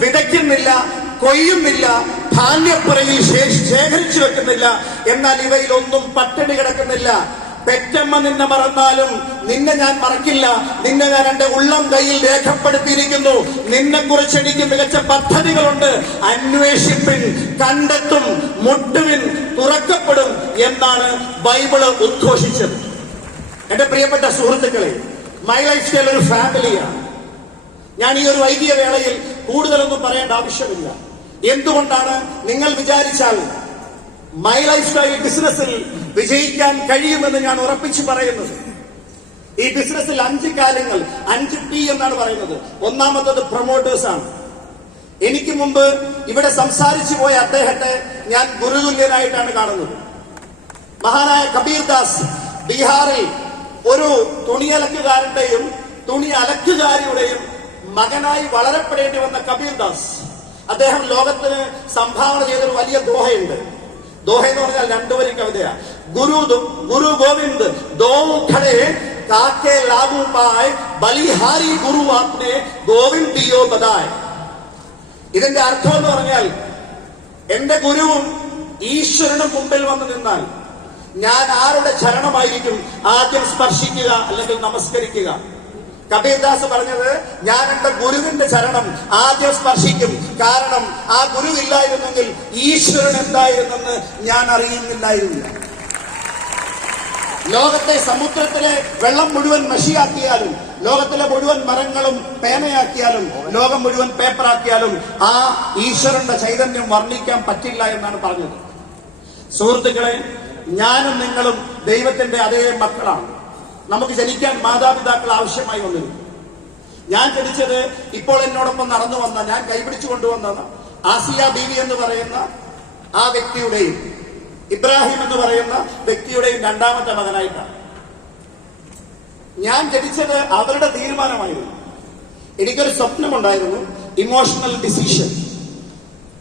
വിതയ്ക്കുന്നില്ല, കൊയ്യുന്നില്ല, ധാന്യപ്പുറയിൽ ശേഖരിച്ചു വെക്കുന്നില്ല. എന്നാൽ ഇവയിലൊന്നും പട്ടിണി കിടക്കുന്നില്ല. പെറ്റമ്മ നിന്നെ മറന്നാലും നിന്നെ ഞാൻ മറക്കില്ല. നിന്നെ ഞാൻ എന്റെ ഉള്ളം കയ്യിൽ രേഖപ്പെടുത്തിയിരിക്കുന്നു. നിന്നെ കുറിച്ച് എനിക്ക് മികച്ച പദ്ധതികളുണ്ട്. അന്വേഷിപ്പിൻ, കണ്ടെത്തും, മുട്ടുവിൻ, തുറക്കപ്പെടും എന്നാണ് ബൈബിള് ഉദ്ഘോഷിച്ചത്. എന്റെ പ്രിയപ്പെട്ട സുഹൃത്തുക്കളെ, മൈ ലൈഫ് സ്റ്റൈൽ ഒരു ഫാമിലിയാണ്. ഞാൻ ഈ ഒരു വൈകിയ വേളയിൽ കൂടുതലൊന്നും പറയേണ്ട ആവശ്യമില്ല. എന്തുകൊണ്ടാണ് നിങ്ങൾ വിചാരിച്ചാൽ മൈ ലൈഫ് സ്റ്റൈൽ ബിസിനസ്സിൽ വിജയിക്കാൻ കഴിയുമെന്ന് ഞാൻ ഉറപ്പിച്ചു പറയുന്നത്? ഈ ബിസിനസ്സിൽ 5 കാര്യങ്ങൾ, 5 P എന്നാണ് പറയുന്നത്. ഒന്നാമത്തത് പ്രൊമോട്ടേഴ്സ് ആണ്. എനിക്ക് മുമ്പ് ഇവിടെ സംസാരിച്ചു പോയ അദ്ദേഹത്തെ ഞാൻ ഗുരുതുല്യനായിട്ടാണ് കാണുന്നത്. മഹാനായ കബീർ ദാസ് ബീഹാറിൽ ഒരു തുണിയലക്കുകാരന്റെയും തുണി അലക്കുകാരിയുടെയും മകനായി വളരപ്പെടേണ്ടി വന്ന കബീർ ദാസ്, അദ്ദേഹം ലോകത്തിന് സംഭാവന ചെയ്തൊരു വലിയ ദോഹയുണ്ട്. ദോഹ എന്ന് പറഞ്ഞാൽ 2 വരി കവിതയാ. ഗുരു ഗോവിന്ദ് ദോ ഖടേ കാക്കെ ലാഗു പായ് ബലിഹാരി ഗുരു ആപ്നെ ഗോവിന്ദ് ദിയോ ബദായ്. ഇതിന്റെ അർത്ഥം എന്ന് പറഞ്ഞാൽ, എന്റെ ഗുരുവും ഈശ്വരനും മുമ്പിൽ വന്നു നിന്നാൽ ഞാൻ ആരുടെ ചരണമായിരിക്കും ആദ്യം സ്പർശിക്കുക അല്ലെങ്കിൽ നമസ്കരിക്കുക? കബീർദാസ് പറഞ്ഞത്, ഞാൻ എന്റെ ഗുരുവിന്റെ ചരണം ആദ്യം സ്പർശിക്കും. കാരണം ആ ഗുരു ഇല്ലായിരുന്നെങ്കിൽ ഈശ്വരൻ എന്തായിരുന്നെന്ന് ഞാൻ അറിയുന്നില്ലായിരുന്നു. ലോകത്തെ സമുദ്രത്തിലെ വെള്ളം മുഴുവൻ മഷിയാക്കിയാലും, ലോകത്തിലെ മുഴുവൻ മരങ്ങളും പേനയാക്കിയാലും, ലോകം മുഴുവൻ പേപ്പറാക്കിയാലും ആ ഈശ്വരന്റെ ചൈതന്യം വർണ്ണിക്കാൻ പറ്റില്ല എന്നാണ് പറഞ്ഞത്. സുഹൃത്തുക്കളെ, ഞാനും നിങ്ങളും ദൈവത്തിന്റെ അതേ മക്കളാണ്. നമുക്ക് ജനിക്കാൻ മാതാപിതാക്കൾ ആവശ്യമായി വന്നിരുന്നു. ഞാൻ ജനിച്ചത് ഇപ്പോൾ എന്നോടൊപ്പം നടന്നു വന്ന, ഞാൻ കൈപിടിച്ചു കൊണ്ടുവന്ന ആസിയ ബീവി എന്ന് പറയുന്ന ആ വ്യക്തിയുടെയും ഇബ്രാഹിം എന്ന് പറയുന്ന വ്യക്തിയുടെയും 2ാമത്തെ മകനായിട്ടാണ്. ഞാൻ ജനിച്ചത് അവരുടെ തീരുമാനമായിരുന്നു. എനിക്കൊരു സ്വപ്നമുണ്ടായിരുന്നു, ഇമോഷണൽ ഡിസിഷൻ.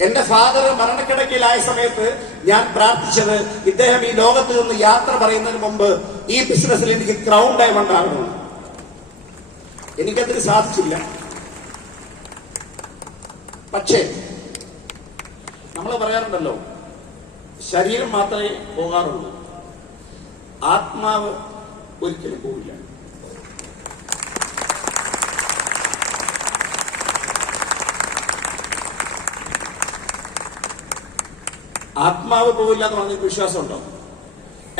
എന്റെ ഫാദർ മരണക്കിടക്കയിലായ സമയത്ത് ഞാൻ പ്രാർത്ഥിച്ചത്, ഇദ്ദേഹം ഈ ലോകത്ത് നിന്ന് യാത്ര പറയുന്നതിന് മുമ്പ് ഈ ബിസിനസ്സിൽ എനിക്ക് ക്രൗൺ ഡയമണ്ട് ആകണം. എനിക്കതിന് സാധിച്ചില്ല. പക്ഷേ നമ്മൾ പറയാറുണ്ടല്ലോ, ശരീരം മാത്രമേ പോകാറുള്ളൂ, ആത്മാവ് ഒരിക്കലും പോവില്ല. ആത്മാവ് പോവില്ല എന്ന് പറഞ്ഞ വിശ്വാസമുണ്ടോ?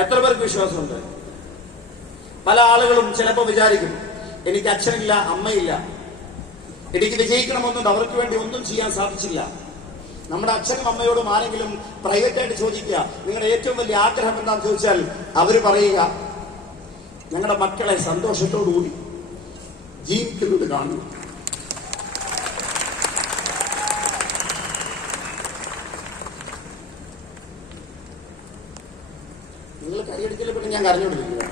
എത്ര പേർക്ക് വിശ്വാസമുണ്ട്? പല ആളുകളും ചിലപ്പോൾ വിചാരിക്കും, എനിക്ക് അച്ഛനില്ല, അമ്മയില്ല, എനിക്ക് വിജയിക്കണമെന്നുണ്ട്, അവർക്ക് വേണ്ടി ഒന്നും ചെയ്യാൻ സാധിച്ചില്ല. നമ്മുടെ അച്ഛനും അമ്മയോടും ആരെങ്കിലും പ്രൈവറ്റായിട്ട് ചോദിക്കുക, നിങ്ങളുടെ ഏറ്റവും വലിയ ആഗ്രഹം എന്താണെന്ന് ചോദിച്ചാൽ അവർ പറയുക, ഞങ്ങളുടെ മക്കളെ സന്തോഷത്തോടുകൂടി ജീവിക്കുന്നത് കാണുന്നു. നിങ്ങൾ കൈയടിക്കൽ പിന്നെ ഞാൻ കരഞ്ഞോണ്ടിരിക്കുക.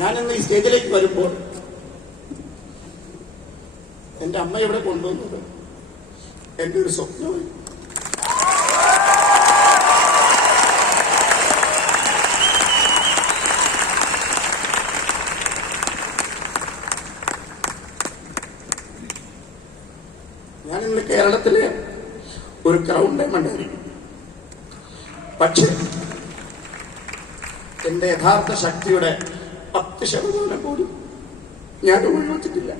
ഞാനിന്ന് ഈ സ്റ്റേജിലേക്ക് വരുമ്പോൾ എന്റെ അമ്മ ഇവിടെ കൊണ്ടുവന്നത് എന്റെ ഒരു സ്വപ്നമായി. ഞാനിന്ന് കേരളത്തിലെ ഒരു ക്രൗൺ ഡയമണ്ട് ആയിരിക്കും. പക്ഷെ എന്റെ യഥാർത്ഥ ശക്തിയുടെ 10% പോലും ഞാൻ ഒഴിവച്ചിട്ടില്ല.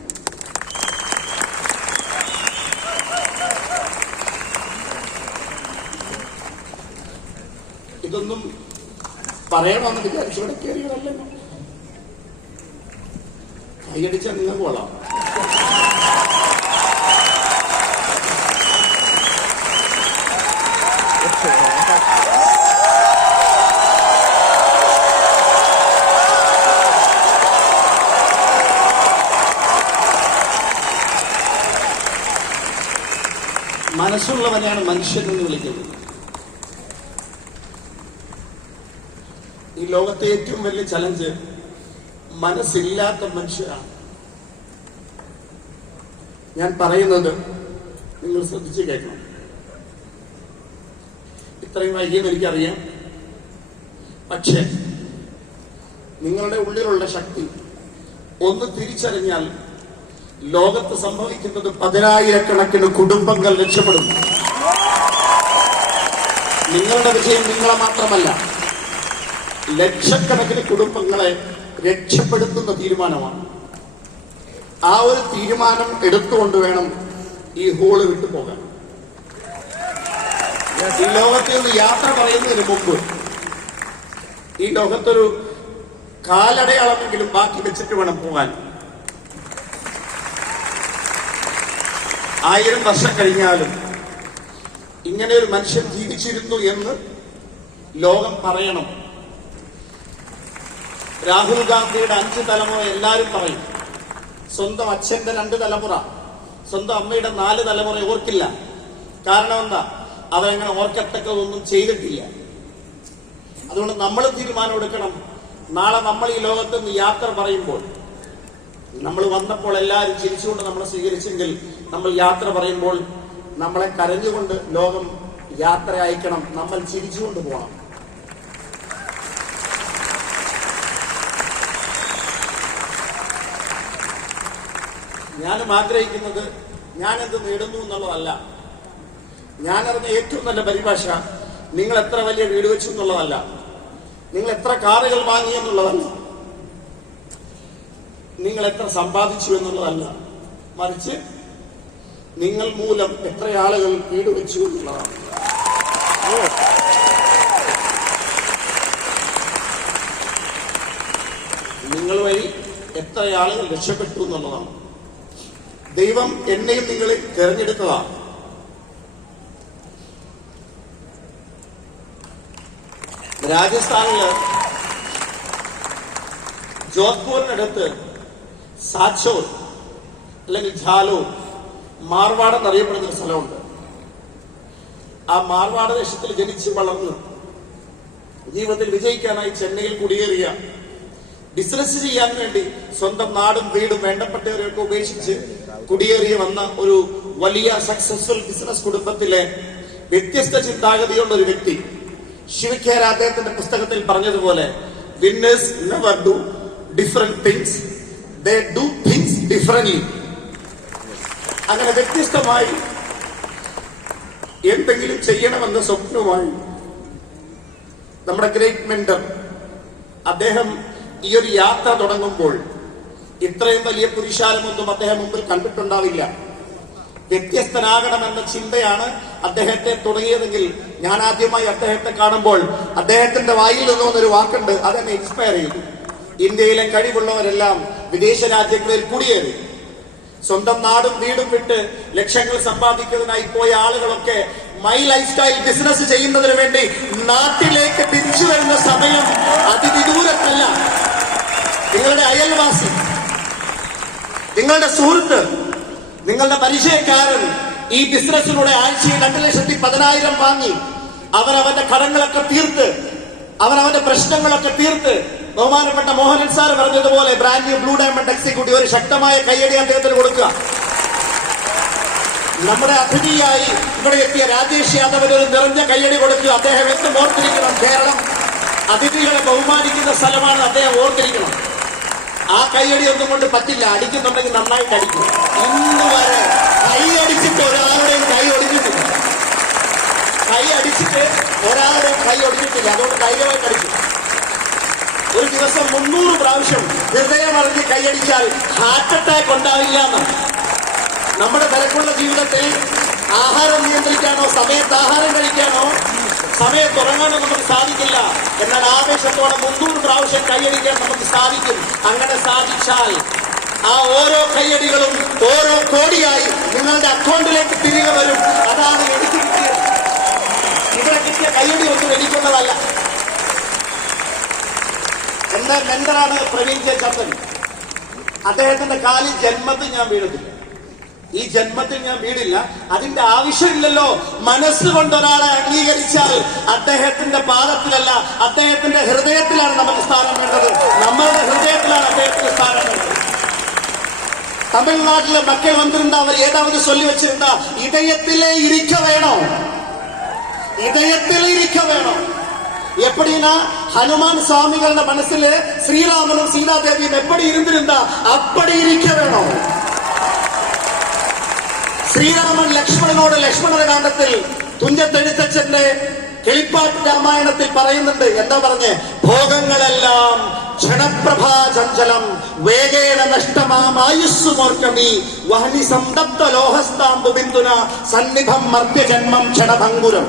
ഇതൊന്നും പറയണമെന്ന് വിചാരിച്ചു ഇവിടെ കയറിയതല്ലോ. കൈയടിച്ചാൽ നിങ്ങൾക്ക് കൊള്ളാം. മനസ്സുള്ളവനെയാണ് മനുഷ്യൻ എന്ന് വിളിക്കുന്നത്. ഈ ലോകത്തെ ഏറ്റവും വലിയ ചലഞ്ച് മനസ്സില്ലാത്ത മനുഷ്യരാണ്. ഞാൻ പറയുന്നത് നിങ്ങൾ ശ്രദ്ധിച്ച് കേൾക്കണം. ഇത്രയും വൈകിയെന്ന് എനിക്കറിയാം. പക്ഷേ നിങ്ങളുടെ ഉള്ളിലുള്ള ശക്തി ഒന്ന് തിരിച്ചറിഞ്ഞാൽ ലോകത്ത് സംഭവിക്കുന്നത് 10,000-കണക്കിന് കുടുംബങ്ങൾ രക്ഷപ്പെടും. നിങ്ങളുടെ വിജയം നിങ്ങളെ മാത്രമല്ല, ലക്ഷക്കണക്കിന് കുടുംബങ്ങളെ രക്ഷപ്പെടുത്തുന്ന തീരുമാനമാണ്. ആ ഒരു തീരുമാനം എടുത്തുകൊണ്ട് വേണം ഈ ഹോള് വിട്ടു പോകാൻ. ഈ ലോകത്തിൽ നിന്ന് യാത്ര പറയുന്നതിന് മുമ്പ് ഈ ലോകത്തൊരു കാലടയാളമെങ്കിലും ബാക്കി വെച്ചിട്ട് വേണം പോകാൻ. 1000 വർഷം കഴിഞ്ഞാലും ഇങ്ങനെ ഒരു മനുഷ്യൻ ജീവിച്ചിരുന്നു എന്ന് ലോകം പറയണം. രാഹുൽ ഗാന്ധിയുടെ 5 തലമുറ എല്ലാവരും പറയും. സ്വന്തം അച്ഛന്റെ 2 തലമുറ, സ്വന്തം അമ്മയുടെ 4 തലമുറ ഓർക്കില്ല. കാരണം എന്താ? അവരങ്ങനെ ഓർക്കത്തക്കതൊന്നും ചെയ്തിട്ടില്ല. അതുകൊണ്ട് നമ്മൾ തീരുമാനം എടുക്കണം. നാളെ നമ്മൾ ഈ ലോകത്ത് നിന്ന് യാത്ര പറയുമ്പോൾ, നമ്മൾ വന്നപ്പോൾ എല്ലാവരും ചിരിച്ചുകൊണ്ട് നമ്മളെ സ്വീകരിച്ചെങ്കിൽ, നമ്മൾ യാത്ര പറയുമ്പോൾ നമ്മളെ കരഞ്ഞുകൊണ്ട് ലോകം യാത്ര അയക്കണം. നമ്മൾ ചിരിച്ചുകൊണ്ട് പോകണം. ഞാനും ആഗ്രഹിക്കുന്നത് ഞാനെന്ത് നേടുന്നു എന്നുള്ളതല്ല. ഞാനറിഞ്ഞ ഏറ്റവും നല്ല പരിഭാഷ നിങ്ങൾ എത്ര വലിയ വീട് വെച്ചു എന്നുള്ളതല്ല, നിങ്ങൾ എത്ര കാറുകൾ വാങ്ങി എന്നുള്ളതല്ല, നിങ്ങൾ എത്ര സമ്പാദിച്ചു എന്നുള്ളതല്ല, മറിച്ച് നിങ്ങൾ മൂലം എത്ര ആളുകൾ വീട് വെച്ചു എന്നുള്ളതാണ്. നിങ്ങൾ വഴി എത്ര ആളുകൾ രക്ഷപ്പെട്ടു എന്നുള്ളതാണ്. ദൈവം എന്നെയും നിങ്ങളെ തെരഞ്ഞെടുത്തതാണ്. രാജസ്ഥാനില് ജോധ്പൂരിനടുത്ത് സാച്ചോർ അല്ലെങ്കിൽ ഝാലോർ, മാർവാഡ് എന്നറിയപ്പെടുന്ന ഒരു സ്ഥലമുണ്ട്. ആ മാർവാഡ് ദേശത്തിൽ ജനിച്ച് വളർന്ന് ജീവിതത്തിൽ വിജയിക്കാനായി ചെന്നൈയിൽ കുടിയേറിയ, ബിസിനസ് ചെയ്യാൻ വേണ്ടി സ്വന്തം നാടും വീടും വേണ്ടപ്പെട്ടവരെയൊക്കെ ഉപേക്ഷിച്ച് കുടിയേറി വന്ന ഒരു വലിയ സക്സസ്ഫുൾ ബിസിനസ് കുടുംബത്തിലെ വ്യത്യസ്ത ചിന്താഗതിയുള്ള ഒരു വ്യക്തി. ശിവഖേര അദ്ദേഹത്തിന്റെ പുസ്തകത്തിൽ പറഞ്ഞതുപോലെ, winners never do different things, they do things differently. അങ്ങനെ വ്യത്യസ്തമായി എന്തെങ്കിലും ചെയ്യണമെന്ന സ്വപ്നവുമായി നമ്മുടെ ഗ്രേറ്റ് മെന്റർ അദ്ദേഹം ഈ ഒരു യാത്ര തുടങ്ങുമ്പോൾ ഇത്രയും വലിയ പുരുഷാരമൊന്നും അദ്ദേഹം മുമ്പിൽ കണ്ടിട്ടുണ്ടാവില്ല. വ്യത്യസ്തനാകണമെന്ന ചിന്തയാണ് അദ്ദേഹത്തെ തുടങ്ങിയതെങ്കിൽ, ഞാൻ ആദ്യമായി അദ്ദേഹത്തെ കാണുമ്പോൾ അദ്ദേഹത്തിന്റെ വായിൽ നിന്നൊരു വാക്കുണ്ട്, അതെന്നെ ഇൻസ്പയർ ചെയ്തു. ഇന്ത്യയിലെ കഴിവുള്ളവരെല്ലാം വിദേശ രാജ്യങ്ങളിൽ കുടിയേറി, സ്വന്തം നാടും വീടും വിട്ട് ലക്ഷങ്ങൾ സമ്പാദിക്കുന്നതിനായി പോയ ആളുകളൊക്കെ മൈ ലൈഫ് സ്റ്റൈൽ ബിസിനസ് ചെയ്യുന്നതിന് വേണ്ടി നാട്ടിലേക്ക് തിരിച്ചു വരുന്ന സമയം അതിവിദൂരത്തല്ല. നിങ്ങളുടെ അയൽവാസി, നിങ്ങളുടെ സുഹൃത്ത്, നിങ്ങളുടെ പരിചയക്കാരൻ ഈ ബിസിനസ്സിലൂടെ ആഴ്ചയിൽ 2,10,000 വാങ്ങി അവനവന്റെ കടങ്ങളൊക്കെ തീർത്ത്, അവനവന്റെ പ്രശ്നങ്ങളൊക്കെ തീർത്ത്, ബഹുമാനപ്പെട്ട മോഹനൻ സാർ പറഞ്ഞതുപോലെ brand new blue diamond executive, ഒരു ശക്തമായ കയ്യടി അദ്ദേഹത്തിന് കൊടുക്കുക. നമ്മുടെ അതിഥിയായി ഇവിടെ എത്തിയ രാജേഷ് യാദവിന് ഒരു നിറഞ്ഞ കയ്യടി കൊടുക്കുക. അദ്ദേഹം എന്നും ഓർത്തിരിക്കണം, കേരളം അതിഥികളെ ബഹുമാനിക്കുന്ന സ്ഥലമാണ്, അദ്ദേഹം ഓർത്തിരിക്കണം. ആ കൈയടി ഒന്നും കൊണ്ട് പറ്റില്ല, അടിക്കുന്നുണ്ടെങ്കിൽ നന്നായിട്ട് അടിക്കും. ഇന്ന് വരെ കൈ അടിച്ചിട്ട് ഒരാളുടെയും കൈ ഒടിഞ്ഞിട്ടില്ല, കൈ അടിച്ചിട്ട് ഒരാളുടെയും കൈ ഒടിഞ്ഞിട്ടില്ല. അതുകൊണ്ട് ധൈര്യമായിട്ട് അടിക്കും. ഒരു ദിവസം 300 പ്രാവശ്യം ഹൃദയമറിഞ്ഞ് കൈയടിച്ചാൽ ഹാർട്ട് അറ്റാക്ക് ഉണ്ടാവില്ല എന്ന്. നമ്മുടെ തിരക്കുള്ള ജീവിതത്തിൽ ആഹാരം നിയന്ത്രിക്കാനോ സമയത്ത് ആഹാരം കഴിക്കാനോ സമയത്ത് ഉറങ്ങാനോ നമുക്ക് സാധിക്കില്ല. എന്നാൽ ആവേശത്തോടെ 300 പ്രാവശ്യം കൈയടിക്കാൻ നമുക്ക് സാധിക്കും. അങ്ങനെ സാധിച്ചാൽ ആ ഓരോ കൈയടികളും ഓരോ കോടിയായി നിങ്ങളുടെ അക്കൗണ്ടിലേക്ക് തിരികെ വരും. അതാണ് എനിക്ക് കിട്ടിയത്. ഇവിടെ കിട്ടിയ കൈയടി ഒന്നും എനിക്കുള്ളതല്ല. എന്റെ മെന്ററാണ് പ്രവീൺ ജെ ചന്ദൻ. അദ്ദേഹത്തിന്റെ കാലിൽ ജന്മത്തിൽ ഞാൻ വീണിട്ടില്ല. ഈ ജന്മത്തിൽ ഞാൻ വീടില്ല, അതിന്റെ ആവശ്യമില്ലല്ലോ. മനസ്സുകൊണ്ട് ഒരാളെ അംഗീകരിച്ചാൽ അദ്ദേഹത്തിന്റെ പാദത്തിലല്ല, അദ്ദേഹത്തിന്റെ ഹൃദയത്തിലാണ് നമുക്ക് സ്ഥാനം വേണ്ടത്. നമ്മളുടെ ഹൃദയത്തിലാണ് അദ്ദേഹത്തിന്റെ സ്ഥാനം വേണ്ടത്. തമിഴ്നാട്ടിലെ മക്കൾ വന്നിരുന്ന അവർ ഏതാവത് ചൊല്ലി വെച്ചിരുന്ന ഇതയത്തിലെ ഇരിക്ക വേണോ, ഇതയത്തിലെ ഇരിക്ക വേണോ. எப்படின்னா ഹനുമാൻ സ്വാമികളുടെ മനസ്സില് ശ്രീരാമനും സീതാദേവിയും എപ്പടി ഇരുന്നിരുന്നാ അപ്പടി ഇരിക്ക വേണോ? ശ്രീരാമൻ ലക്ഷ്മണനോട് ലക്ഷ്മണകാന്ഡത്തിൽ തുഞ്ചത്തെഴുത്തച്ഛന്റെ കിളിപ്പാട്ട് രാമായണത്തിൽ പറയുന്നുണ്ട്. എന്താ പറഞ്ഞേ? ഭോഗങ്ങളെല്ലാം ക്ഷണപ്രഭാചഞ്ചലം വേഗേണ നഷ്ടമായുസ്സുമോർക്കമി വഹനി സംതപ്ത ലോഹസ്താംബു ബിന്ദുന സന്നിഭം മർത്യജന്മം ക്ഷണഭംഗുരം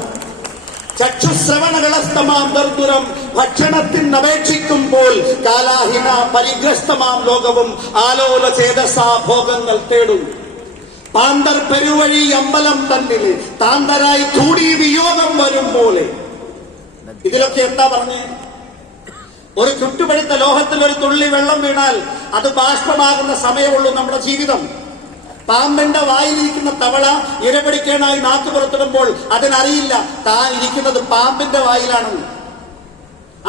ചക്ഷുശ്രവണകളസ്തമാം ദർദുരം ഭക്ഷണത്തിനപേക്ഷിക്കുമ്പോൾ കാലാഹിന പരിഗ്രസ്തമാം ലോകവും ആലോല ചേതസാ ഭോഗങ്ങൾ തേടും. പാന്തർ പെരുവഴി അമ്പലം തന്നില് താന്തരായി കൂടി വിയോഗം വരും പോലെ. ഇതിലൊക്കെ എന്താ പറഞ്ഞേ? ഒരു ചുട്ടുപഴുത്ത ലോഹത്തിൽ ഒരു തുള്ളി വെള്ളം വീണാൽ അത് ബാഷ്പമാകുന്ന സമയമുള്ളൂ നമ്മുടെ ജീവിതം. പാമ്പിന്റെ വായിലിരിക്കുന്ന തവള ഇരപിടിക്കാനായി നാക്ക് പുറത്തിടുമ്പോൾ അതിനറിയില്ല താൻ ഇരിക്കുന്നത് പാമ്പിന്റെ വായിലാണെന്ന്.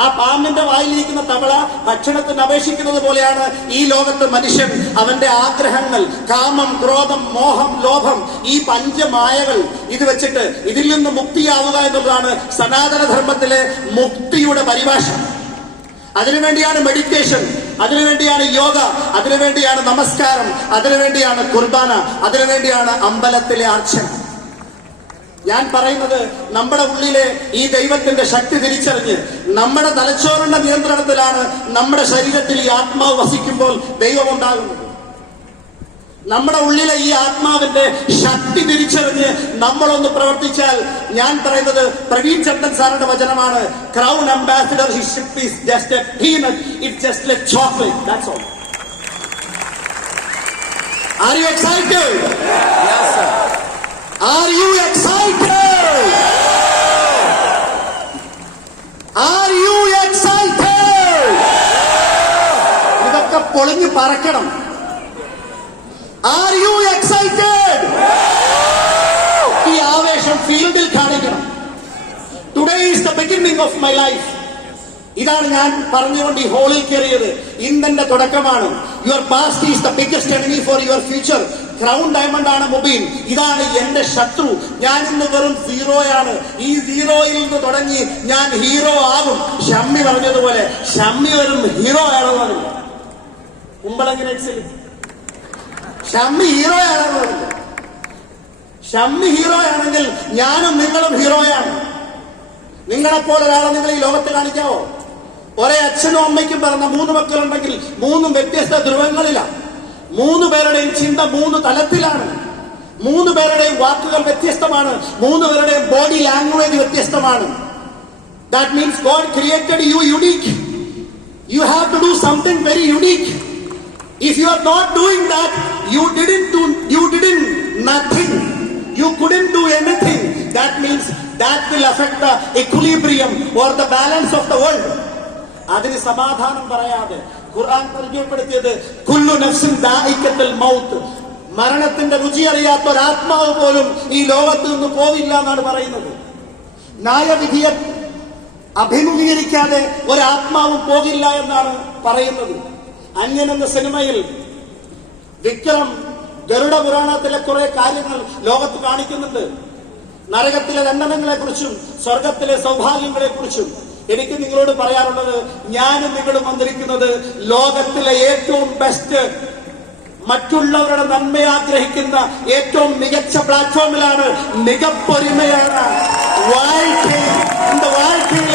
ആ പാമ്പിന്റെ വായിലിരിക്കുന്ന തവള ഭക്ഷണത്തിന് അപേക്ഷിക്കുന്നത് പോലെയാണ് ഈ ലോകത്ത് മനുഷ്യൻ. അവന്റെ ആഗ്രഹങ്ങൾ, കാമം, ക്രോധം, മോഹം, ലോഭം, ഈ പഞ്ചമായകൾ ഇത് വെച്ചിട്ട് ഇതിൽ നിന്ന് മുക്തിയാവുക എന്നുള്ളതാണ് സനാതനധർമ്മത്തിലെ മുക്തിയുടെ പരിഭാഷ. അതിനുവേണ്ടിയാണ് മെഡിറ്റേഷൻ, അതിനുവേണ്ടിയാണ് യോഗ, അതിനുവേണ്ടിയാണ് നമസ്കാരം, അതിനുവേണ്ടിയാണ് കുർബാന, അതിനുവേണ്ടിയാണ് അമ്പലത്തിലെ അർച്ചന. ഞാൻ പറയുന്നത് നമ്മുടെ ഉള്ളിലെ ഈ ദൈവത്തിന്റെ ശക്തി തിരിച്ചറിഞ്ഞ് നമ്മുടെ തലച്ചോറിന്റെ നിയന്ത്രണത്തിലാണ് നമ്മുടെ ശരീരത്തിൽ ഈ ആത്മാവ് വസിക്കുമ്പോൾ ദൈവം ഉണ്ടാകുന്നത്. നമ്മുടെ ഉള്ളിലെ ഈ ആത്മാവിന്റെ ശക്തി തിരിച്ചറിഞ്ഞ് നമ്മളൊന്ന് പ്രവർത്തിച്ചാൽ, ഞാൻ പറയുന്നത് പ്രവീൺ ചന്ദൻ സാറിന്റെ വചനമാണ്, crown ambassadorship is just a peanut, it's just like chocolate, that's all. Are you excited? Yes sir. Are you excited? Are you excited? ഇതൊക്കെ പൊളിഞ്ഞ് പറക്കണം. Are you excited? ഈ ആവേശം ഫീൽഡിൽ കാണിക്കണം. Today is the beginning of my life. ഇതാണ് ഞാൻ പറഞ്ഞുകൊണ്ട് ഈ ഹോളിൽ കയറിയത്. ഇന്നെന്റെ തുടക്കമാണ്. Your past is the biggest enemy for your future. Crown diamond ആണ് മുബീൻ. ഇതാണ് എന്റെ ശത്രു. ഞാൻ ഇന്ന് വെറും സീറോയാണ്. ഈ സീറോയിൽ നിന്ന് തുടങ്ങി ഞാൻ ഹീറോ ആകും. ഷമ്മി പറഞ്ഞതുപോലെ ഷമ്മി വെറും ഹീറോ ആണെന്ന് പറഞ്ഞു. കുമ്പളങ്ങി നെറ്റ്സിൽ ഷമ്മി ഹീറോ ആണെന്ന് പറഞ്ഞു. ഷമ്മി ഹീറോ ആണെങ്കിൽ ഞാനും നിങ്ങളും ഹീറോയാണ്. നിങ്ങളെപ്പോലെ ഒരാളെ നിങ്ങൾ ഈ ലോകത്ത് കാണിക്കാവോ? ഒരേ അച്ഛനും അമ്മയ്ക്കും പറഞ്ഞ 3 മക്കളുണ്ടെങ്കിൽ 3 വ്യത്യസ്ത ധ്രുവങ്ങളിലാണ്. 3 പേരുടെയും ചിന്ത 3 തലത്തിലാണ്. 3 പേരുടെയും വാക്കുകൾ വ്യത്യസ്തമാണ്. 3 പേരുടെയും ബോഡി ലാംഗ്വേജ് വ്യത്യസ്തമാണ്. That means God created you unique. You have to do something very unique. If you are not doing that, you didn't nothing. You couldn't do anything. That means that will affect the equilibrium or the balance of the world. അതിന് സമാധാനം പറയാതെ ഖുർആൻ പരിചയപ്പെടുത്തിയത് കുല്ലു നഫ്സിൻ ദാഇഖത്തുൽ mouth, മരണത്തിന്റെ രുചി അറിയാത്ത ഒരാത്മാവ് പോലും ഈ ലോകത്ത് നിന്ന് പോവില്ല എന്നാണ് പറയുന്നത്. ന്യായവിധിയെ അഭിമുഖീകരിക്കാതെ ഒരാത്മാവും പോകില്ല എന്നാണ് പറയുന്നത്. അന്യൻ എന്ന സിനിമയിൽ വിക്രം ഗരുഡ പുരാണത്തിലെ കുറെ കാര്യങ്ങൾ ലോകത്ത് കാണിക്കുന്നുണ്ട്. നരകത്തിലെ ദണ്ഡനങ്ങളെ കുറിച്ചും സ്വർഗത്തിലെ സൗഭാഗ്യങ്ങളെ കുറിച്ചും. എനിക്ക് നിങ്ങളോട് പറയാനുള്ളത്, ഞാനും നിങ്ങളും വന്നിരിക്കുന്നത് ലോകത്തിലെ ഏറ്റവും ബെസ്റ്റ്, മറ്റുള്ളവരുടെ നന്മ ആഗ്രഹിക്കുന്ന ഏറ്റവും മികച്ച പ്ലാറ്റ്ഫോമിലാണ്. മികപ്പൊരുമയാണ് இந்த வாழ்க்கையில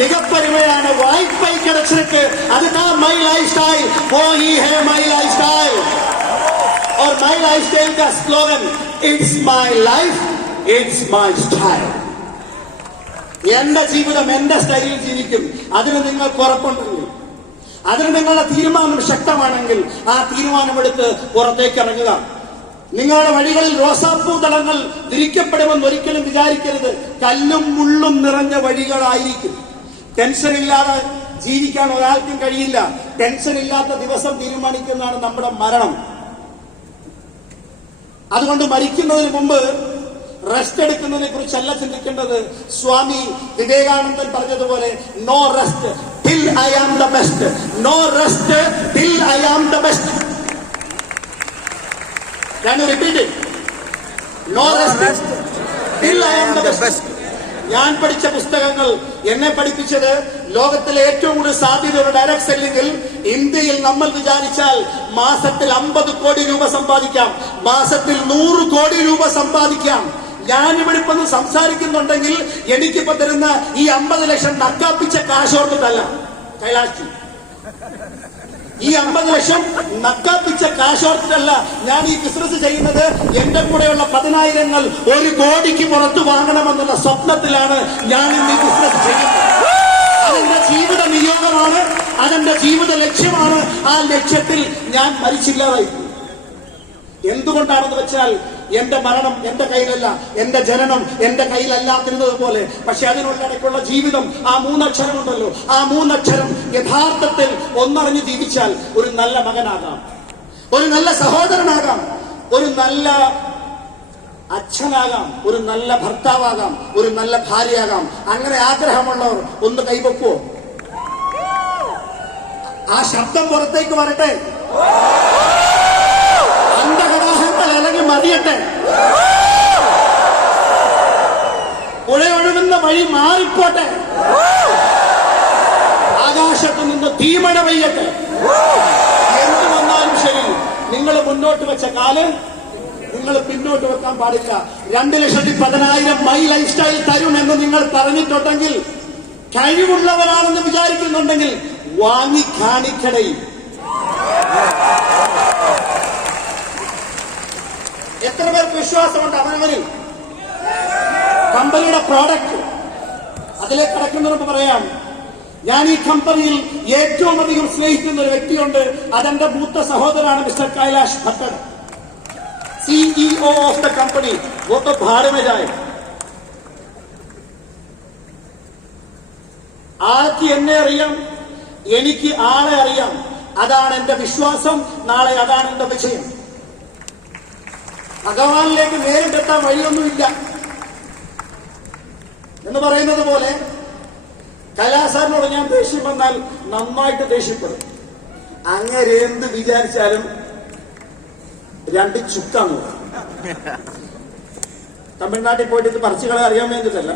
மிகப்பெருமையான வாய்ப்பை கிடைச்சிருக்கு. அதுதான் மை லைஃப் ஸ்டைல். वो ही है माई लाइफ स्टाइल. और माई लाइफ स्टाइल का slogan it's my life it's my style. എന്റെ ജീവിതം എന്റെ സ്റ്റൈലിൽ ജീവിക്കും. അതിന് നിങ്ങൾക്ക് ഉറപ്പുണ്ടെങ്കിൽ, അതിന് നിങ്ങളുടെ തീരുമാനം ശക്തമാണെങ്കിൽ ആ തീരുമാനമെടുത്ത് പുറത്തേക്ക് ഇറങ്ങുക. നിങ്ങളുടെ വഴികളിൽ റോസാപ്പൂ ദളങ്ങൾ വിരിക്കപ്പെടുമെന്ന് ഒരിക്കലും വിചാരിക്കരുത്. കല്ലും മുള്ളും നിറഞ്ഞ വഴികളായിരിക്കും. ടെൻഷൻ ഇല്ലാതെ ജീവിക്കാൻ ഒരാൾക്കും കഴിയില്ല. ടെൻഷൻ ഇല്ലാത്ത ദിവസം തീരുമാനിക്കുന്നതാണ് നമ്മുടെ മരണം. അതുകൊണ്ട് മരിക്കുന്നതിന് മുമ്പ് റെസ്റ്റ് എടുക്കുന്നതിനെ കുറിച്ചല്ല ചിന്തിക്കേണ്ടത്. സ്വാമി വിവേകാനന്ദൻ പറഞ്ഞതുപോലെ, no rest till I am the best. No rest till I am the best. Can you repeat it? No rest till I am the best. ഞാൻ പഠിച്ച പുസ്തകങ്ങൾ എന്നെ പഠിപ്പിച്ചത് ലോകത്തിലെ ഏറ്റവും കൂടുതൽ സാധ്യതയുള്ള ഡയറക്ട് സെല്ലിംഗിൽ ഇന്ത്യയിൽ നമ്മൾ വിചാരിച്ചാൽ മാസത്തിൽ 50 കോടി രൂപ സമ്പാദിക്കാം, മാസത്തിൽ 100 കോടി രൂപ സമ്പാദിക്കാം. ഞാനിവിടെ ഇപ്പൊ സംസാരിക്കുന്നുണ്ടെങ്കിൽ എനിക്കിപ്പോ തരുന്ന ഈ 50 ലക്ഷം നക്കാപ്പിച്ച കാശോർത്തിട്ടല്ല കൈലാഷ്. ഈ 50 ലക്ഷം നക്കാപ്പിച്ച കാശോർത്തിട്ടല്ല ഞാൻ ഈ ബിസിനസ് ചെയ്യുന്നത്. എന്റെ കൂടെയുള്ള 10,000ങ്ങൾ 1 കോടിക്ക് പുറത്ത് വാങ്ങണമെന്നുള്ള സ്വപ്നത്തിലാണ് ഞാൻ ഇന്ന് ഈ ബിസിനസ് ചെയ്യുന്നത്. അതെന്റെ ജീവിത നിയോഗമാണ്, അതെന്റെ ജീവിത ലക്ഷ്യമാണ്. ആ ലക്ഷ്യത്തിൽ ഞാൻ മരിച്ചില്ലാതായി. എന്തുകൊണ്ടാണെന്ന് വെച്ചാൽ എന്റെ മരണം എന്റെ കയ്യിലല്ല, എന്റെ ജനനം എന്റെ കയ്യിലല്ലാത്തിരുന്നത് പോലെ. പക്ഷെ അതിനുള്ളിടയ്ക്കുള്ള ജീവിതം, ആ 3 അക്ഷരമുണ്ടല്ലോ, ആ 3 അക്ഷരം യഥാർത്ഥത്തിൽ ഒന്നറിഞ്ഞ് ജീവിച്ചാൽ ഒരു നല്ല മകനാകാം, ഒരു നല്ല സഹോദരനാകാം, ഒരു നല്ല അച്ഛനാകാം, ഒരു നല്ല ഭർത്താവാകാം, ഒരു നല്ല ഭാര്യയാകാം. അങ്ങനെ ആഗ്രഹമുള്ളവർ ഒന്ന് കൈവെക്കുവോ? ആ ശബ്ദം പുറത്തേക്ക് വരട്ടെ. അന്ധകടാഹങ്ങൾ ഇളകി മറിയട്ടെ. പുഴയൊഴുകുന്ന വഴി മാറിപ്പോട്ടെ. ആകാശത്ത് നിന്ന് തീമഴ പെയ്യട്ടെ. എന്തു വന്നാലും ശരി, നിങ്ങൾ മുന്നോട്ട് വെച്ച കാല് നിങ്ങൾ പിന്നോട്ട് വെക്കാൻ പാടില്ല. 2,10,000 മൈ ലൈഫ് സ്റ്റൈൽ തരുമെന്ന് നിങ്ങൾ പറഞ്ഞിട്ടുണ്ടെങ്കിൽ, കഴിവുള്ളവരാണെന്ന് വിചാരിക്കുന്നുണ്ടെങ്കിൽ വാങ്ങി കാണിക്കടേ. എത്ര പേർക്ക് വിശ്വാസമുണ്ട് അവനവനിൽ? കമ്പനിയുടെ പ്രോഡക്റ്റ് അതിലേക്ക് കടക്കുന്നതിന് പറയാം, ഞാൻ ഈ കമ്പനിയിൽ ഏറ്റവും അധികം സ്നേഹിക്കുന്ന ഒരു വ്യക്തിയുണ്ട്. അതെന്റെ മൂത്ത സഹോദരനാണ് mister Kailash Bhattan, CEO of the company. वो तो भाड़ में जाए. ആൾക്ക് എന്നെ അറിയാം, എനിക്ക് ആളെ അറിയാം. അതാണ് എന്റെ വിശ്വാസം. നാളെ അതാണ് എന്റെ വിജയം. ഭഗവാനിലേക്ക് നേരിട്ടെത്താൻ വഴിയൊന്നുമില്ല എന്ന് പറയുന്നത് പോലെ കൈലാസാറിനോട് ഞാൻ ദേഷ്യം വന്നാൽ നന്നായിട്ട് ദേഷ്യപ്പെടും. അങ്ങനെ എന്ത് വിചാരിച്ചാലും 2 ചുക്കാന്ന് പറയും. തമിഴ്നാട്ടിൽ പോയിട്ട് ഇത് പറിച്ചുകളെ അറിയാൻ വേണ്ടിയിട്ടല്ല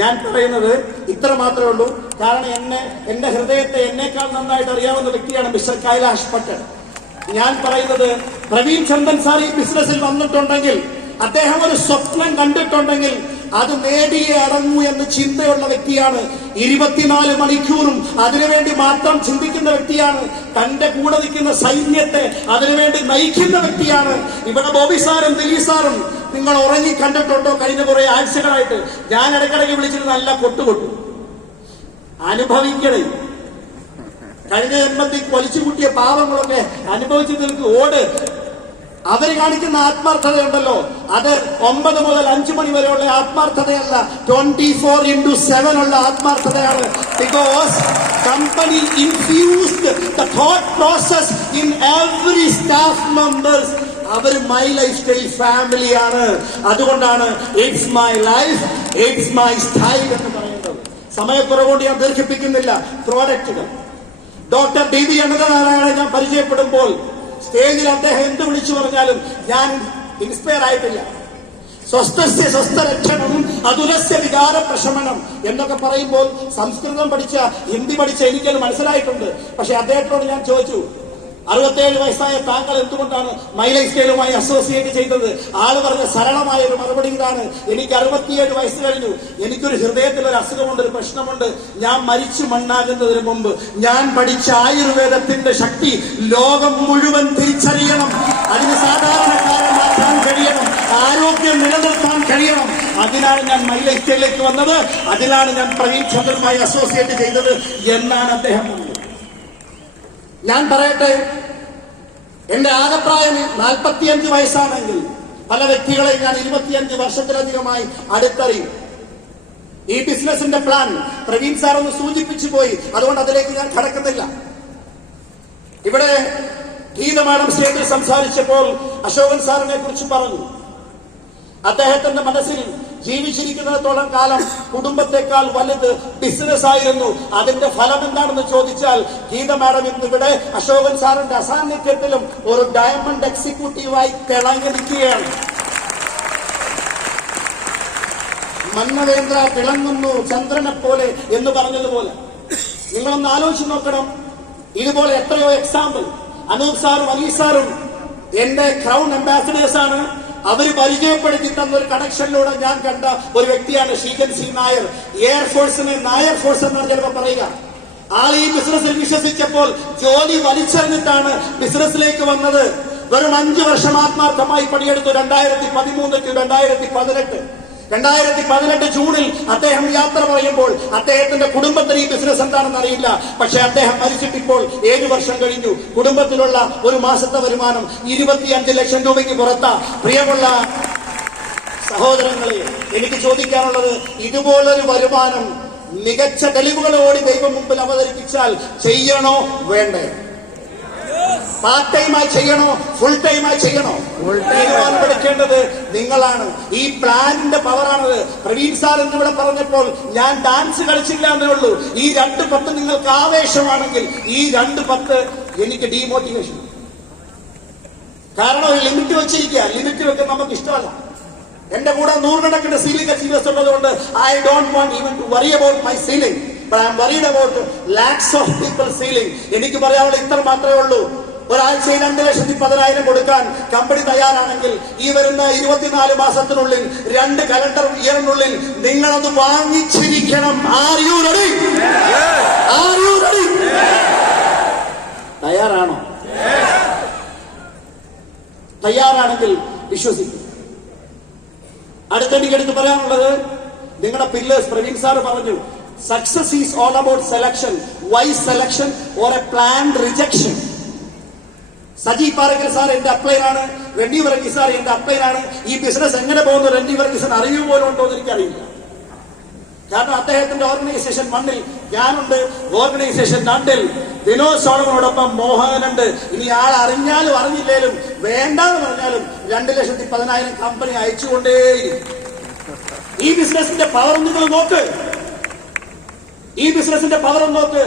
ഞാൻ പറയുന്നത്, ഇത്ര മാത്രമേ ഉള്ളൂ. കാരണം എന്റെ ഹൃദയത്തെ എന്നേക്കാൾ നന്നായിട്ട് അറിയാവുന്ന വ്യക്തിയാണ് മിസ്റ്റർ കൈലാഷ് പട്ടേൽ. ഞാൻ പറയുന്നത്, പ്രവീൺ ചന്ദൻ സാർ ഈ ബിസിനസ്സിൽ വന്നിട്ടുണ്ടെങ്കിൽ, അദ്ദേഹം ഒരു സ്വപ്നം കണ്ടിട്ടുണ്ടെങ്കിൽ അത് നേടിയേ അടങ്ങൂ എന്ന് ചിന്തയുള്ള വ്യക്തിയാണ്. 24 മണിക്കൂറും അതിനുവേണ്ടി മാത്രം ചിന്തിക്കുന്ന വ്യക്തിയാണ്. തന്റെ കൂടെ നിൽക്കുന്ന സൈന്യത്തെ അതിനുവേണ്ടി നയിക്കുന്ന വ്യക്തിയാണ്. ഇവിടെ ബോബി സാറും ദിലീപ് സാറും നിങ്ങൾ ഉറങ്ങി കണ്ടിട്ടുണ്ടോ? കഴിഞ്ഞ കുറെ ആഴ്ചകളായിട്ട് ഞാൻ ഇടയ്ക്കിടയ്ക്ക് വിളിച്ചിട്ട് നല്ല കൊട്ടുകൊട്ടു. അനുഭവിക്കണേ. കഴിഞ്ഞ ജന്മത്തിൽ കൊലിച്ചുകൂട്ടിയ പാവങ്ങളൊക്കെ അനുഭവിച്ചു നിൽക്ക്. ഓട്. അവര് കാണിക്കുന്ന ആത്മാർത്ഥതയുണ്ടല്ലോ, അത് 9 മുതൽ 5 മണി വരെയുള്ള ആത്മാർത്ഥതയല്ല, 24/7 ഉള്ള ആത്മാർത്ഥതയാണ്. Because company infused the thought process in every staff members. അവർ മൈ ലൈഫ് സ്റ്റൈൽ ഫാമിലിയാണ്. അതുകൊണ്ടാണ് it's my life, it's my style എന്ന് പറയുന്നത്. സമയക്കുറവുകൊണ്ട് ഞാൻ ദീർഘിപ്പിക്കുന്നില്ല. പ്രോഡക്റ്റുകൾ ഡോക്ടർ DV അനന്തനാരായണനെ ഞാൻ പരിചയപ്പെടുമ്പോൾ സ്റ്റേജിൽ അദ്ദേഹം എന്ത് വിളിച്ചു പറഞ്ഞാലും ഞാൻ ഇൻസ്പയർ ആയിട്ടില്ല. സ്വസ്ഥസ്യ സ്വസ്ഥരക്ഷണം അതുലസ്യ വികാര പ്രശമനം എന്നൊക്കെ പറയുമ്പോൾ സംസ്കൃതം പഠിച്ച, ഹിന്ദി പഠിച്ച എനിക്കത് മനസ്സിലായിട്ടുണ്ട്. പക്ഷെ അദ്ദേഹത്തോട് ഞാൻ ചോദിച്ചു, 67 വയസ്സായ താങ്കൾ എന്തുകൊണ്ടാണ് മൈ ലൈഫ് സ്റ്റൈലുമായി അസോസിയേറ്റ് ചെയ്തത്? ആള് പറഞ്ഞ സരളമായ ഒരു മറുപടി ഇതാണ്, എനിക്ക് 67 വയസ്സ് കഴിഞ്ഞു, എനിക്കൊരു ഹൃദയത്തിൽ ഒരു അസുഖമുണ്ട്, ഒരു പ്രശ്നമുണ്ട്. ഞാൻ മരിച്ചു മണ്ണാകുന്നതിന് മുമ്പ് ഞാൻ പഠിച്ച ആയുർവേദത്തിന്റെ ശക്തി ലോകം മുഴുവൻ തിരിച്ചറിയണം. അതിന് സാധാരണക്കാരൻ മാറ്റാൻ കഴിയണം, ആരോഗ്യം നിലനിർത്താൻ കഴിയണം. അതിനാണ് ഞാൻ മൈ ലൈഫ് സ്റ്റൈലിലേക്ക് വന്നത്, അതിനാണ് ഞാൻ പ്രവീൺ ചന്ദ്രനുമായി അസോസിയേറ്റ് ചെയ്തത് എന്നാണ് അദ്ദേഹം പറഞ്ഞത്. ഞാൻ പറയട്ടെ, എന്റെ ആകപ്രായം 45 വയസ്സാണെങ്കിൽ പല വ്യക്തികളെ ഞാൻ 25 വർഷത്തിലധികമായി അടുത്തറിയും. ഈ ബിസിനസിന്റെ പ്ലാൻ പ്രവീൺ സാർ ഒന്ന് സൂചിപ്പിച്ചു പോയി, അതുകൊണ്ട് അതിലേക്ക് ഞാൻ കടക്കുന്നില്ല. ഇവിടെ ഗീത മാഡം സ്റ്റേജിൽ സംസാരിച്ചപ്പോൾ അശോകൻ സാറിനെ കുറിച്ച് പറഞ്ഞു. അദ്ദേഹത്തിന്റെ മനസ്സിൽ ജീവിച്ചിരിക്കുന്നിടത്തോളം കാലം കുടുംബത്തെക്കാൾ വലുത് ബിസിനസ് ആയിരുന്നു. അതിന്റെ ഫലം എന്താണെന്ന് ചോദിച്ചാൽ ഗീത മാഡം ഇന്നിവിടെ അശോകൻ സാറിന്റെ അസാന്നിധ്യത്തിലും ഒരു ഡയമണ്ട് എക്സിക്യൂട്ടീവായി തിളങ്ങി നിൽക്കുകയാണ്. മന്നവേന്ദ്ര തിളങ്ങുന്നു ചന്ദ്രനെ പോലെ എന്ന് പറഞ്ഞതുപോലെ നിങ്ങളൊന്ന് ആലോചിച്ച് നോക്കണം. ഇതുപോലെ എത്രയോ എക്സാമ്പിൾ. അനൂപ് സാറും അനീസ് സാറും എന്റെ ക്രൗൺ അംബാസഡേഴ്സ് ആണ്. അവര് പരിചയപ്പെടുത്തി തന്ന ഒരു കണക്ഷനിലൂടെ ഞാൻ കണ്ട ഒരു വ്യക്തിയാണ് ശ്രീകൻ സി നായർ. എയർഫോഴ്സിനെ നായർ ഫോഴ്സ് എന്നാണ് ചിലപ്പോൾ പറയുക. ആൾ ഈ ബിസിനസ്സിൽ വിശ്വസിച്ചപ്പോൾ ജോലി വലിച്ചെറിഞ്ഞിട്ടാണ് ബിസിനസ്സിലേക്ക് വന്നത്. വെറും 5 വർഷം ആത്മാർത്ഥമായി പണിയെടുത്തു. 2013 to 2018 ജൂണിൽ അദ്ദേഹം യാത്ര പറയുമ്പോൾ അദ്ദേഹത്തിന്റെ കുടുംബത്തിന് ഈ ബിസിനസ് എന്താണെന്ന് അറിയില്ല. പക്ഷെ അദ്ദേഹം മരിച്ചിട്ടിപ്പോൾ 7 വർഷം കഴിഞ്ഞു. കുടുംബത്തിലുള്ള ഒരു മാസത്തെ വരുമാനം 25 ലക്ഷം രൂപയ്ക്ക് പുറത്താ. പ്രിയമുള്ള സഹോദരങ്ങളെ, എനിക്ക് ചോദിക്കാനുള്ളത്, ഇതുപോലൊരു വരുമാനം മികച്ച തെളിവുകളോട് ദൈവം മുമ്പിൽ അവതരിപ്പിച്ചാൽ ചെയ്യണോ വേണ്ടേ? പാർട്ട് ടൈമായി ചെയ്യണോ ഫുൾ ടൈമായി ചെയ്യണോ? തീരുമാനമെടുക്കേണ്ടത് നിങ്ങളാണ്. ഈ പ്ലാനിന്റെ പവറാണത്. പ്രവീൺ സാർ എന്നിവിടെ പറഞ്ഞപ്പോൾ ഞാൻ ഡാൻസ് കളിച്ചില്ല എന്നേ ഉള്ളൂ. ഈ 2:10 നിങ്ങൾക്ക് ആവേശമാണെങ്കിൽ ഈ 2:10 എനിക്ക് ഡീമോട്ടിവേഷൻ. കാരണം ഒരു ലിമിറ്റ് വെച്ചിരിക്കുക. ലിമിറ്റ് വെക്കാൻ നമുക്ക് ഇഷ്ടമല്ല. എന്റെ കൂടെ 100 കണക്കിന് സീലിംഗ് അച്ചീവേഴ്സ് ഉള്ളതുകൊണ്ട് I don't want even to worry about my ceiling, but I am worried about lakhs of people ceiling. എനിക്ക് പറയാനുള്ള ഇത്ര മാത്രമേ ഉള്ളൂ. ഒരാഴ്ചയിൽ 2,10,000 കൊടുക്കാൻ കമ്പനി തയ്യാറാണെങ്കിൽ ഈ വരുന്ന 24 മാസത്തിനുള്ളിൽ 2 കലണ്ടർ ഇയറിനുള്ളിൽ നിങ്ങളത് വാങ്ങിച്ചിരിക്കണം. Are you ready? Are you ready? തയ്യാറാണോ? തയ്യാറാണെങ്കിൽ വിശ്വസിക്കും. അടുത്തെനിക്കെടുത്ത് പറയാനുള്ളത്, നിങ്ങളുടെ പില്ലേഴ്സ് പ്രവീൺ സാർ പറഞ്ഞു, success is all about selection, wise selection or a planned rejection. Saji Parakkal sir എന്റെ അപ്ലൈനാണ്. റെഡ്ഡി വർഗീസ് സാർ എന്റെ അപ്ലൈനാണ്. ഈ ബിസിനസ് എങ്ങനെ പോകുന്നു റെഡ്ഡി വർഗീസിന് അറിവ് പോലും ഉണ്ടോ എന്ന് എനിക്കറിയില്ല. കാരണം അദ്ദേഹത്തിന്റെ ഓർഗനൈസേഷൻ 1-ൽ ഞാനുണ്ട്, ഓർഗനൈസേഷൻ 2-ൽ വിനോദ് സോളമനോടൊപ്പം മോഹനുണ്ട്. ഇനി ആൾ അറിഞ്ഞാലും അറിഞ്ഞില്ലേലും വേണ്ടാന്ന് പറഞ്ഞാലും 2,10,000 കമ്പനി അയച്ചുകൊണ്ടേയിരിക്കും. ഈ ബിസിനസിന്റെ പവർ നിങ്ങൾ നോക്ക്. ഈ ബിസിനസിന്റെ പവർ നോക്ക്.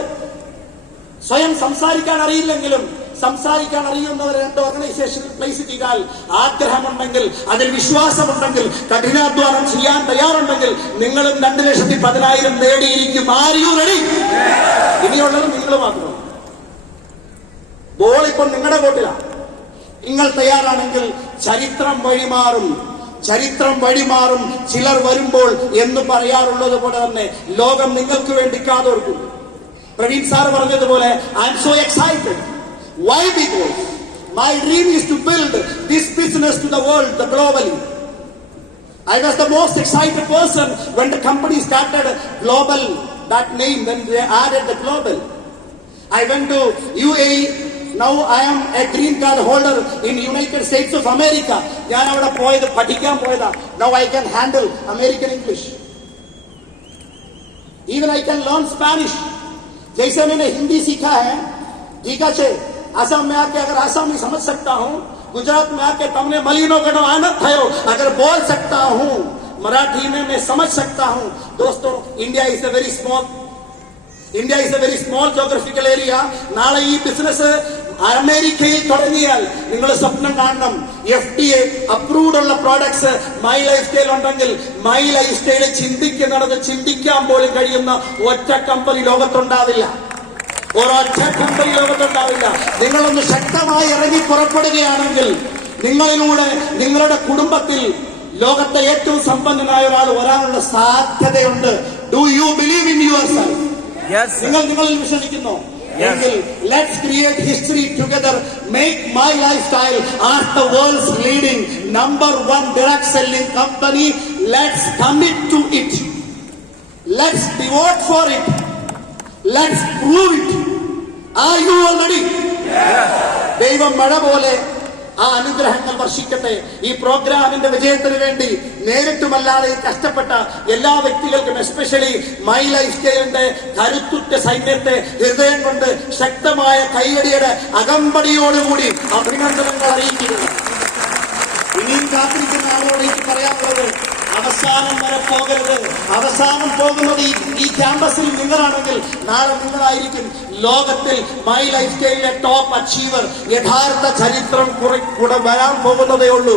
സ്വയം സംസാരിക്കാൻ അറിയില്ലെങ്കിലും സംസാരിക്കാൻ അറിയുന്നവരെ 2 ഓർഗനൈസേഷനിൽ പ്ലേസ് ചെയ്താൽ, ആഗ്രഹമുണ്ടെങ്കിൽ, അതിൽ വിശ്വാസമുണ്ടെങ്കിൽ, കഠിനാധ്വാനം ചെയ്യാൻ തയ്യാറുണ്ടെങ്കിൽ നിങ്ങളും 2,10,000 നേടിയിരിക്കും. R you ready? ഇനിയുള്ളത് നിങ്ങൾ മാത്രമാണ്. ബോൾ ഇപ്പോൾ നിങ്ങളുടെ കോട്ടിലാണ്. നിങ്ങൾ തയ്യാറാണെങ്കിൽ ചരിത്രം വഴിമാറും. ചരിത്രം വഴിമാറും. ചിലർ വരുമ്പോൾ എന്ന് പറയാറുള്ളത് പോലെ തന്നെ ലോകം നിങ്ങൾക്ക് വേണ്ടി കാതോർക്കും. പ്രവീൺ സാർ പറഞ്ഞതുപോലെ I M so excited. Why? Because my dream is to build this business to the world, the globally. I was the most excited person when the company started global, that name, when they added the global. I went to UAE. Now I am a green card holder in United States of America. ഞാൻ അവിടെ പോയത് പഠിക്കാൻ പോയതാ. Now I can handle American English. Even I can learn Spanish. जैसे मैंने हिंदी सीखा है, ठीक है, आसाम में आके अगर आसामी समझ सकता हूँ, गुजरात में आके तमने मलिनो गणो आनंद थयो अगर बोल सकता हूँ, मराठी में मैं समझ सकता हूँ. दोस्तों, India is a very small geographical area. നാളെ ഈ ബിസിനസ് അമേരിക്കയിൽ തുടങ്ങിയാൽ നിങ്ങൾ സ്വപ്നം കാണണം. FDA അപ്രൂവ്ഡ് ഉള്ള പ്രോഡക്ട്സ് മൈ ലൈഫ് സ്റ്റൈൽ ഉണ്ടെങ്കിൽ മൈ ലൈഫ് സ്റ്റൈൽ ചിന്തിക്കാൻ പോലും കഴിയുന്ന ഒറ്റ കമ്പനി ലോകത്തുണ്ടാവില്ല. ഒരൊറ്റ കമ്പനി ലോകത്തുണ്ടാവില്ല. നിങ്ങളൊന്ന് ശക്തമായി ഇറങ്ങി പുറപ്പെടുകയാണെങ്കിൽ നിങ്ങളിലൂടെ നിങ്ങളുടെ കുടുംബത്തിൽ ലോകത്തെ ഏറ്റവും സമ്പന്നനായ ഒരാൾ വരാനുള്ള സാധ്യതയുണ്ട്. Do you believe in yourself? നിങ്ങളിൽ വിശ്വസിക്കുന്നു എങ്കിൽ let's create history together. Make my life style as the world's leading number 1 direct selling company. Let's commit to it. Let's devote for it. Let's prove it. Are you all ready? Yes. ദൈവം മഴ പോലെ ആ അനുഗ്രഹങ്ങൾ വർഷിക്കട്ടെ. ഈ പ്രോഗ്രാമിന്റെ വിജയത്തിന് വേണ്ടി നേരിട്ടുമല്ലാതെ കഷ്ടപ്പെട്ട എല്ലാ വ്യക്തികൾക്കും, എസ്പെഷ്യലി മൈ ലൈഫ് സ്റ്റൈലിന്റെ കരുത്തുറ്റ സൈന്യത്തെ ഹൃദയം കൊണ്ട് ശക്തമായ കൈയടിയുടെ അകമ്പടിയോടുകൂടി അഭിനന്ദനങ്ങൾ അറിയിക്കുന്നു. ഇനിയും കാത്തിരിക്കുന്ന ആളോട് എനിക്ക് പറയാനുള്ളത്, അവസാനം വരെ പോകരുത്. അവസാനം പോകുന്നത് ഈ ക്യാമ്പസിൽ നിങ്ങളാണെങ്കിൽ നാളെ നിങ്ങളായിരിക്കും ലോകത്തിൽ മൈ ലൈഫ് സ്റ്റൈലിലെ ടോപ്പ് അച്ചീവർ. യഥാർത്ഥ ചരിത്രം വരാൻ പോകുന്നതേ ഉള്ളൂ.